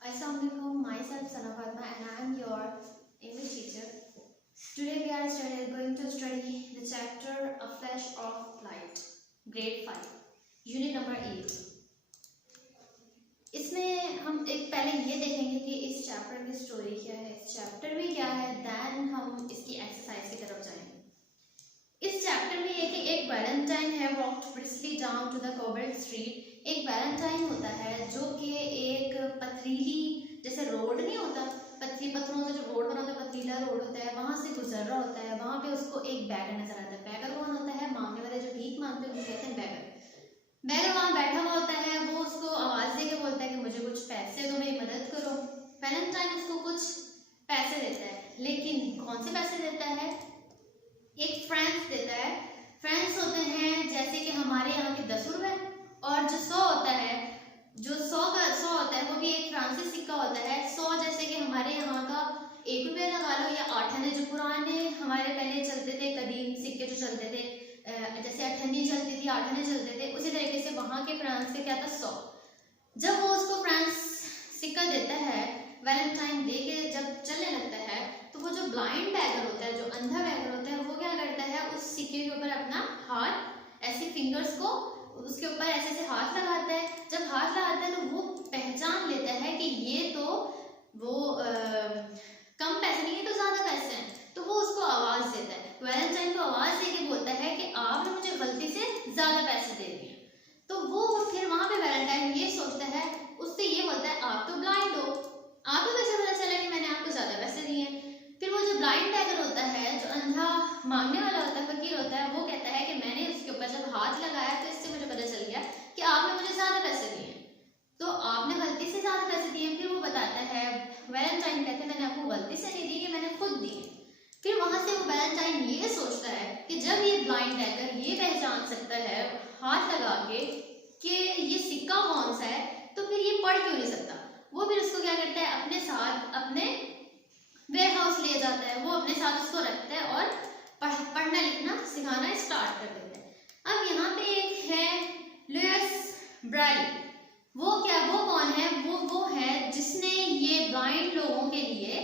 Assalamualaikum, myself Sana Fatma and I am your English teacher. Today we are going to study the chapter A Flash of Light, grade 5, unit number 8. इसमें हम पहले ये देखेंगे कि इस chapter की story क्या है, इस चैप्टर में क्या है, देन हम इसकी एक्सरसाइज की तरफ जाएंगे। इस चैप्टर में ये कि एक वैलेंटाइन है walked briskly down to the cobalt street. एक वैलेंटाइन होता है जो कि एक पथरीली, जैसे रोड नहीं होता, पत्थरों से जो रोड बना होता है, पथरीला रोड होता है, वहां से गुजर रहा होता है। वहां पे उसको एक बैगर नजर आता है। बैगर कौन होता है? मांगने वाले, जो भीख मांगते हैं उनको कहते हैं बैगर। बैगर वहां बैठा हुआ होता है, वो उसको आवाज दे के बोलता है कि मुझे कुछ पैसे दो, मेरी मदद करो। वैलेंटाइन उसको कुछ पैसे देता है, लेकिन कौन से पैसे देता है? एक फ्रेंच देता है। फ्रेंच होते हैं जैसे कि हमारे यहाँ के 10 रुपए, और जो 100 होता है, जो 100 होता है वो भी एक फ्रांसीसी सिक्का होता है। 100 जैसे कि हमारे यहाँ का 1 रुपया लगा लो, या 8 आने, जो पुराने हमारे पहले चलते थे, कदीम सिक्के जो चलते थे, जैसे 8 आने चलती थी, 8 आने चलते थे, उसी तरीके से वहां के फ्रांस के क्या था, 100। जब वो उसको फ्रांस सिक्का देता है, वैलेंटाइन दे के जब चलने लगता है, तो वो जो ब्लाइंड बैगर होता है, जो अंधा बैगर होता है, वो क्या करता है, उस सिक्के के ऊपर अपना हाथ ऐसे फिंगर्स को उसके ऊपर ऐसे हाथ लगाता है। जब हाथ लगाता है तो वो पहचान लेता है कि ये तो वो कम पैसे नहीं है, तो ज्यादा पैसे हैं। तो वो उसको आवाज देता है, वैलेंटाइन को आवाज देके बोलता है कि आपने मुझे गलती से ज्यादा पैसे दे दिए। तो वो फिर वहां पे वैलेंटाइन ये सोचता है, उससे ये बोलता है आप तो ब्लाइंड हो, आपको कैसे पता चला कि मैंने आपको ज्यादा पैसे दिए। फिर वो जो ब्लाइंड बैगर होता है, जो अंधा मांगने वाला होता है, फकीर होता है, वो कहता है कि मैंने उसके ऊपर जब हाथ लगाया तो इससे मुझे पता चल गया कि आपने मुझे ज्यादा पैसे दिए, तो आपने गलती से ज्यादा पैसे दिए। फिर वो बताता है, वैलेंटाइन कहते हैं मैंने आपको गलती से नहीं दिए, मैंने खुद दिए। फिर वहां से वो वैलेंटाइन ये सोचता है कि जब ये ब्लाइंड बैगर ये पहचान सकता है हाथ लगा के कि ये सिक्का कौन सा है, तो फिर ये पढ़ क्यों नहीं सकता। वो फिर उसको क्या करता है, अपने साथ अपने वेयर हाउस ले जाता है, वो अपने साथ उसको रखता है और पढ़ना लिखना सिखाना स्टार्ट कर देता है। अब यहाँ पे एक है लुइस ब्राइली। वो कौन है? वो है जिसने ये ब्लाइंड लोगों के लिए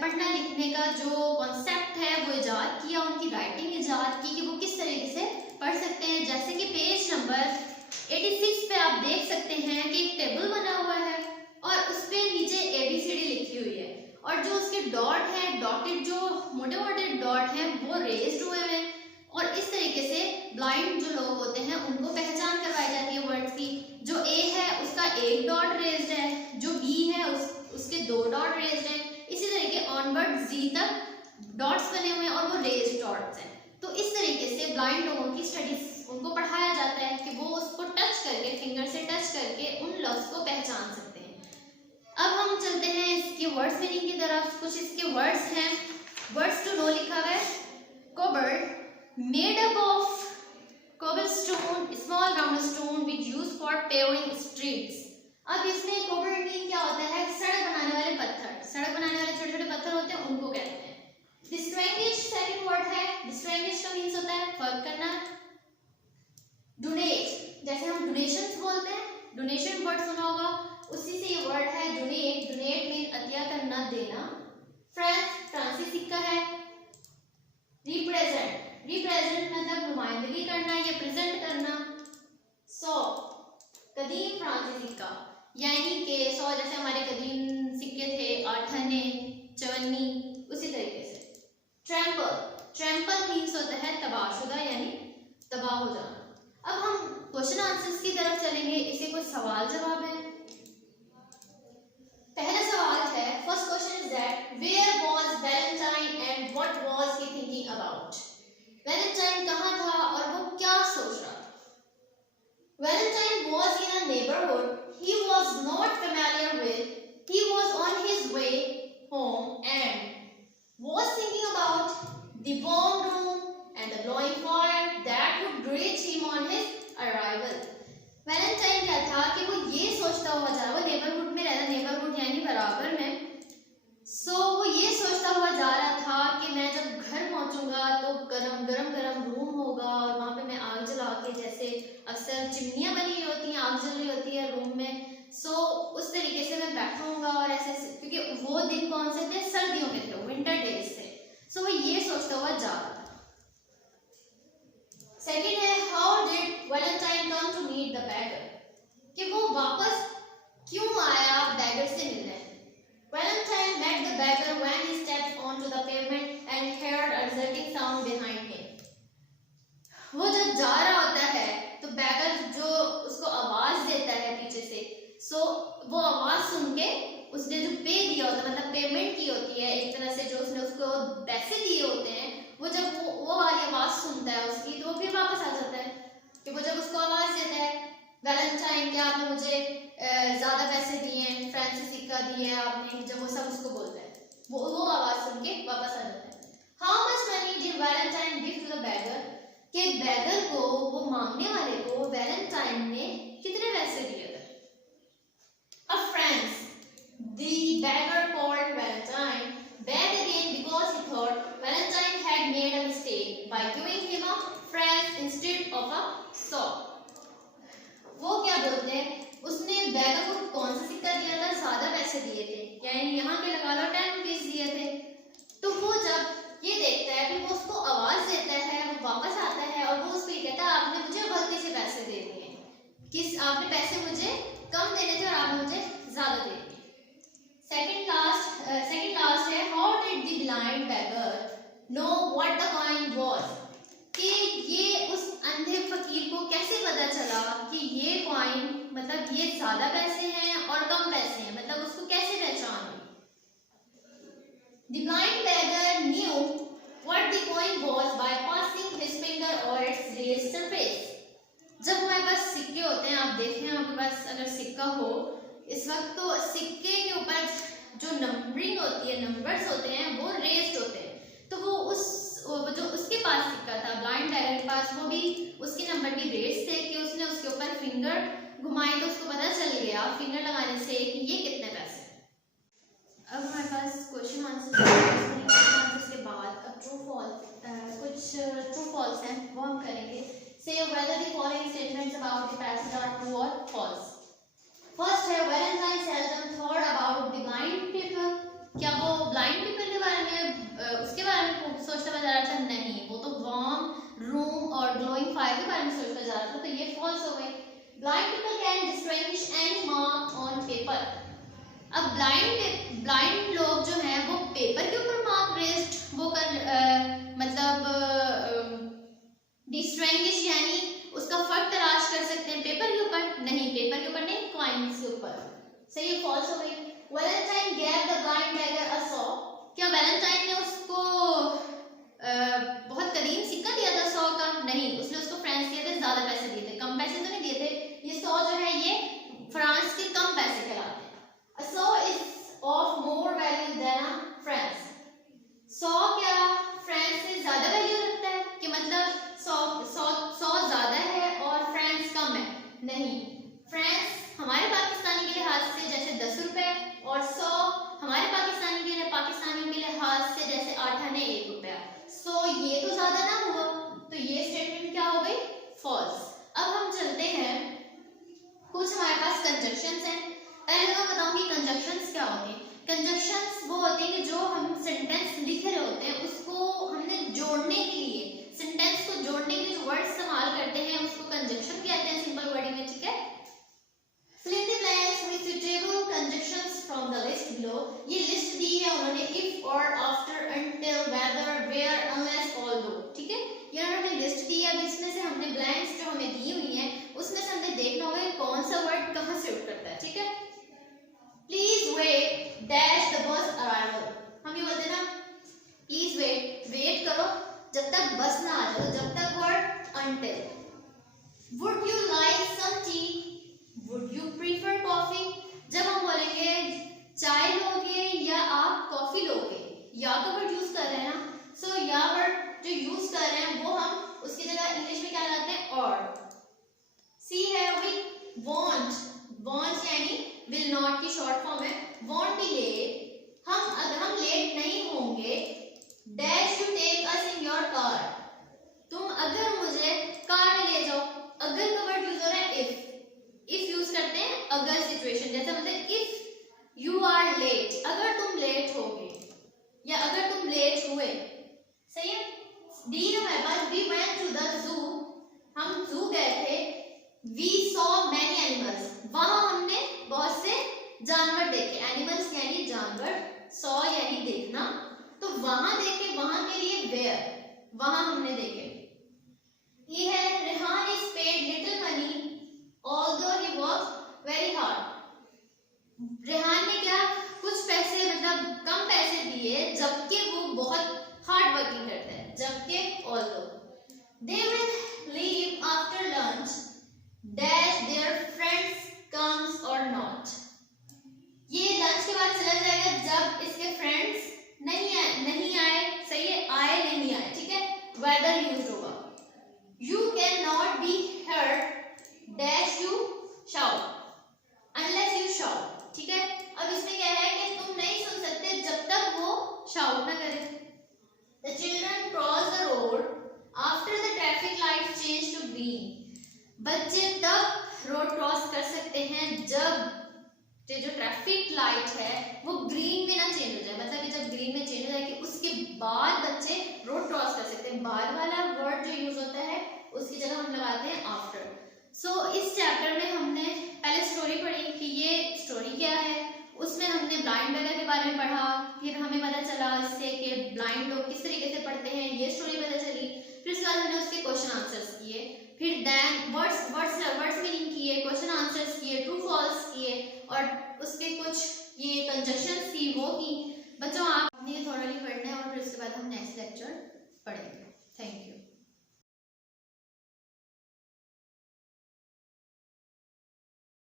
पढ़ना लिखने का जो कॉन्सेप्ट है वो इजाद किया, उनकी राइटिंग इजाद की कि वो किस तरीके से पढ़ सकते हैं। जैसे कि पेज नंबर 86 पे आप देख सकते हैं कि एक टेबल बना हुआ है और उस पे नीचे ABCD लिखी हुई है, और जो उसके डॉट है, डॉटेड जो मोटे मोटे डॉट हैं, वो रेज्ड हुए हैं। और इस तरीके से ब्लाइंड जो लोग होते हैं उनको पहचान करवाई जाती है वर्ड्स की। जो A है उसका एक डॉट रेज्ड है, जो B है उसके 2 डॉट रेज्ड हैं। इसी तरीके ऑनवर्ड Z तक डॉट्स बने हुए हैं और वो रेज्ड डॉट्स हैं। तो इस तरीके से ब्लाइंड लोगों की स्टडीज उनको पढ़ाया जाता है कि वो उसको टच करके, फिंगर से टच करके उन लफ्ज को पहचान सकते हैं। अब हम चलते हैं इसके वर्ड्स मीनिंग की तरफ। कुछ इसके वर्ड्स हैं। वर्ड्स टू नो लिखा हुआ है, cobalt made up of cobblestone, small round stone which used for paving streets। अब इसमें कोबल्ट मीन क्या होता है? सड़क बनाने वाले पत्थर, सड़क बनाने वाले छोटे छोटे पत्थर होते हैं, उनको कहते हैं। डिस्टिंग्विश सेकंड वर्ड है। डिस्टिंग्विश का मीन्स होता है फर्क करना। डोनेट, जैसे हम डोनेशंस बोलते हैं, डोनेशन वर्ड सुना होगा, उसी से ये वर्ड है डोनेट। डोनेट मीन अतिया करना, देना। फ्रांसीसी सिक्का है। रिप्रेजेंट, रिप्रेजेंट मतलब नुमाइंदगी करना या प्रेजेंट करना। 100 कदीम फ्रांसीसी सिक्का, यानी कि 100 जैसे हमारे कदीम सिक्के थे, 8 आने, 54, उसी तरीके से। ट्रैम्पल, ट्रैम्पल मीन्स होता है तबाहशुदा, यानी तबाह हो जाना। अब हम क्वेश्चन आंसर्स की तरफ चलेंगे। इसे कोई सवाल जवाब है। पहला सवाल है, first question is that where was Valentine and what was he thinking about. Valentine कहाँ था और वो क्या सोच रहा था? Valentine was in a neighbourhood he was not familiar with, he was on his way home and was thinking about the warm room and the glowing fire that would greet him on his arrival। Valentine क्या था कि वो ये सोचता हुआ जा रहा, वो नेबरहुड में रहता, नेबरहुड यानी बराबर में। वो ये सोचता हुआ जा रहा था कि मैं जब घर पहुंचूंगा तो गरम गरम गरम रूम होगा और वहां पे मैं आग जला के, जैसे अक्सर चिमनियां बनी होती हैं, आग जल रही होती है रूम में, उस तरीके से मैं में बैठा होगा और ऐसे क्योंकि वो दिन कौन से थे, सर्दियों के थे, विंटर डेज थे। सो वो ये सोचता हुआ जा रहा था। सेकेंड है how did Valentine come to meet the beggar, कि वो वापस क्यों आया बैगर से मिलने। Valentine met the beggar when he stepped onto the pavement and heard a resulting sound behind him. वो जब जा रहा होता है तो बैगर जो उसको आवाज देता है पीछे से, सो वो आवाज सुन के उसने जो पे दिया होता है, मतलब पेमेंट की होती है एक तरह से, जो उसने उसको पैसे दिए होते हैं, वो जब वो वाली आवाज सुनता है उसकी, तो वो फिर वापस आ जाता है। कि वो जब उसको आवाज देता है, वैलेंटाइन क्या आपने मुझे ज्यादा पैसे दिए हैं, फ्रांसीसी सिक्का दिए हैं आपने, जब वो सब उसको बोलता है, वो आवाज सुन के वापस आ जाता है। How much money did Valentine give to the beggar, कि बैगर को, वो मांगने वाले को वैलेंटाइन ने कितने पैसे दिए थे। अब friends, the beggar called Valentine back again because he thought Valentine had made a mistake by giving him a franc instead of a sou. वो क्या बोलते हैं, उसने बैगर को कौन सा सिक्का दिया था, ज्यादा पैसे दिए थे, यानी यहाँ के लगा लो 10 रुपीस दिए थे। तो वो जब ये देखता है, फिर वो उसको आवाज देता है, वो वापस आता है और वो उसको ये कहता है आपने मुझे गलती से पैसे दे दिए, किस आपने पैसे मुझे कम देने थे और आपने मुझे ज्यादा दे दिए। सेकंड लास्ट है how did the blind beggar know what the coin was, कि ये उस अंधे फकीर को कैसे पता चला कि ये कॉइन, मतलब ये ज्यादा पैसे हैं और कम पैसे हैं, मतलब उसको कैसे पहचान हुई। The blind beggar knew what the coin was by passing his finger or its raised surface. जब हमारे पास सिक्के होते हैं, आप देखें आपके पास अगर सिक्का हो इस वक्त, तो सिक्के के ऊपर जो नंबरिंग होती है, नंबर्स होते हैं, वो रेस्ड होते हैं। तो वो जो उसके पास सिक्का था, ब्लाइंड बैगर के पास, वो भी उसके नंबर भी रेस्ड थे कि उसने उसके ऊपर फिंगर घुमाई तो उसको पता चल गया फिंगर लगाने से कि ये कितने पैसे। अब हमारे पास क्वेश्चन आंसर्स के बाद अब ट्रू फॉल्स, कुछ ट्रू फॉल्स हैं वो हम करेंगे। से whether the following statements about the passage are true or false. First है Valentine seldom thought about the blind people. क्या वो ब्लाइंड पीपल के बारे में उसके बारे में सोचता हुआ जा रहा था? नहीं, वो तो वार्म रूम और ग्लोइंग फायर के बारे में सोचता जा रहा था, तो ये फॉल्स हो गई। Blind people can distinguish any mark on paper. अब ब्लाइंड लोग जो हैं वो पेपर के ऊपर मार्क रेस्ट वो कर मतलब डिस्टिंग्विश यानी उसका फर्क तलाश कर सकते हैं पेपर के ऊपर? नहीं, पेपर के ऊपर नहीं, कॉइन्स के ऊपर। सही है, फॉल्स हो गई। Valentine gave the blind beggar a sou. क्या वैलेंटाइन ने उसको बहुत कदीम सिक्का दिया था 100 का? नहीं, उसने उसको फ्रांस दिए थे, ज्यादा पैसे दिए थे, कम पैसे तो नहीं दिए थे। ये 100 जो है ये फ्रांस के कम पैसे कहलाते हैं। A sou is of more value than a franc. 100 क्या फ्रांस से ज्यादा वैल्यू रखता है कि मतलब 100 ज्यादा है और फ्रांस कम है? नहीं, फ्रांस हमारे पाकिस्तानी के लिहाज से जैसे 10 रुपए और 100 हमारे पाकिस्तानियों के लिहाज से जैसे 8 आने 1 रुपया। सो ये तो ज्यादा ना हुआ, तो ये स्टेटमेंट क्या हो गई? फॉल्स। अब हम चलते हैं, कुछ हमारे पास कंजक्शंस हैं। पहले मैं बताऊंगी कंजक्शंस क्या होते हैं। कंजक्शंस वो होते हैं कि जो हम सेंटेंस लिख रहे होते हैं उसको हमने जोड़ने के लिए, सेंटेंस को जोड़ने के लिए जो वर्ड इस्तेमाल करते हैं उसको कंजक्शन कहते हैं सिंपल वर्डिंग में, ठीक है। Fill in the blanks with suitable conjunctions from the list below. ये लिस्ट दी है उन्होंने, if or after, until, whether, where, unless, although, ठीक है। ये उन्होंने लिस्ट दी है, अब इसमें से हमने ब्लैंक्स जो हमें दी हुई हैं उसमें से हमने देखना होगा कौन सा वर्ड कहाँ से उठ करता है, ठीक है। Please wait dash the bus arrival. हम ये बोलते हैं ना, प्लीज वेट करो जब तक बस ना आ जाए, जब तक word until. Would you like some tea? Would you prefer coffee? जब हम बोलेंगे चाय लोगे या आप कॉफी लोगे, या तो वर्ड यूज कर रहे हैं ना, सो या वर्ड जो यूज कर रहे हैं वो हम उसकी जगह इंग्लिश में क्या लगाते हैं? और। सी है वी want यानी will not की शॉर्ट फॉर्म है। won't be late, अगर हम लेट नहीं होंगे। dash you take us in your car, तुम अगर मुझे कार में ले जाओ। अगर का वर्ड यूज हो रहा है if यूज करते हैं अगर सिचुएशन, जैसे मतलब इफ लेट, अगर तुम लेट होगे या अगर तुम लेट हुए, सही है। डी हमारे पास we went to the zoo, हम जू गए थे। वी सॉ मैनी एनिमल्स, वहां हमने बहुत से जानवर देखे, एनिमल्स यानी जानवर, सॉ यानी देखना, तो वहां देखे, वहां के लिए वेयर, वहां हमने देखे। ये है Rehan is paid little money although he work very hard. Rehan ने क्या कुछ पैसे मतलब कम पैसे दिए जबकि वो बहुत हार्ड वर्किंग करता है, जबकि although they will leave after lunch dash their friends comes और नॉट, ये लंच के बाद चला जाएगा जब इसके फ्रेंड्स नहीं आए, सही है, आए नहीं आए, ठीक है, वेदर यूज होगा। You cannot be heard dash you shout unless you shout, ठीक है। अब इसमें क्या है कि तुम नहीं सुन सकते जब तक वो शाउट ना करे। The children cross the road after the traffic lights change to green, बच्चे तब रोड क्रॉस कर सकते हैं जब जो ट्रैफिक लाइट है वो ग्रीन में ना चेंज हो जाए, मतलब कि जब ग्रीन में चेंज हो जाए कि उसके बाद बच्चे रोड क्रॉस कर सकते हैं। बाद वाला वर्ड जो यूज होता है उसकी जगह हम लगाते हैं आफ्टर। सो इस चैप्टर में हमने पहले स्टोरी पढ़ी कि ये स्टोरी क्या है, उसमें हमने ब्लाइंड बेगर के बारे में पढ़ा, फिर हमें पता चला इससे कि ब्लाइंड लोग किस तरीके से पढ़ते हैं, ये स्टोरी पता चली। फिर उसके बाद हमने उसके क्वेश्चन आंसर्स किए, फिर देन वर्ड्स मीनिंग किए, क्वेश्चन आंसर्स किए, ट्रू फॉल्स किए, और उसके कुछ ये कंजक्शंस थी वो की। बच्चों आप ये थोड़ा पढ़ना है और फिर उसके बाद हम नेक्स्ट लेक्चर पढ़ेंगे।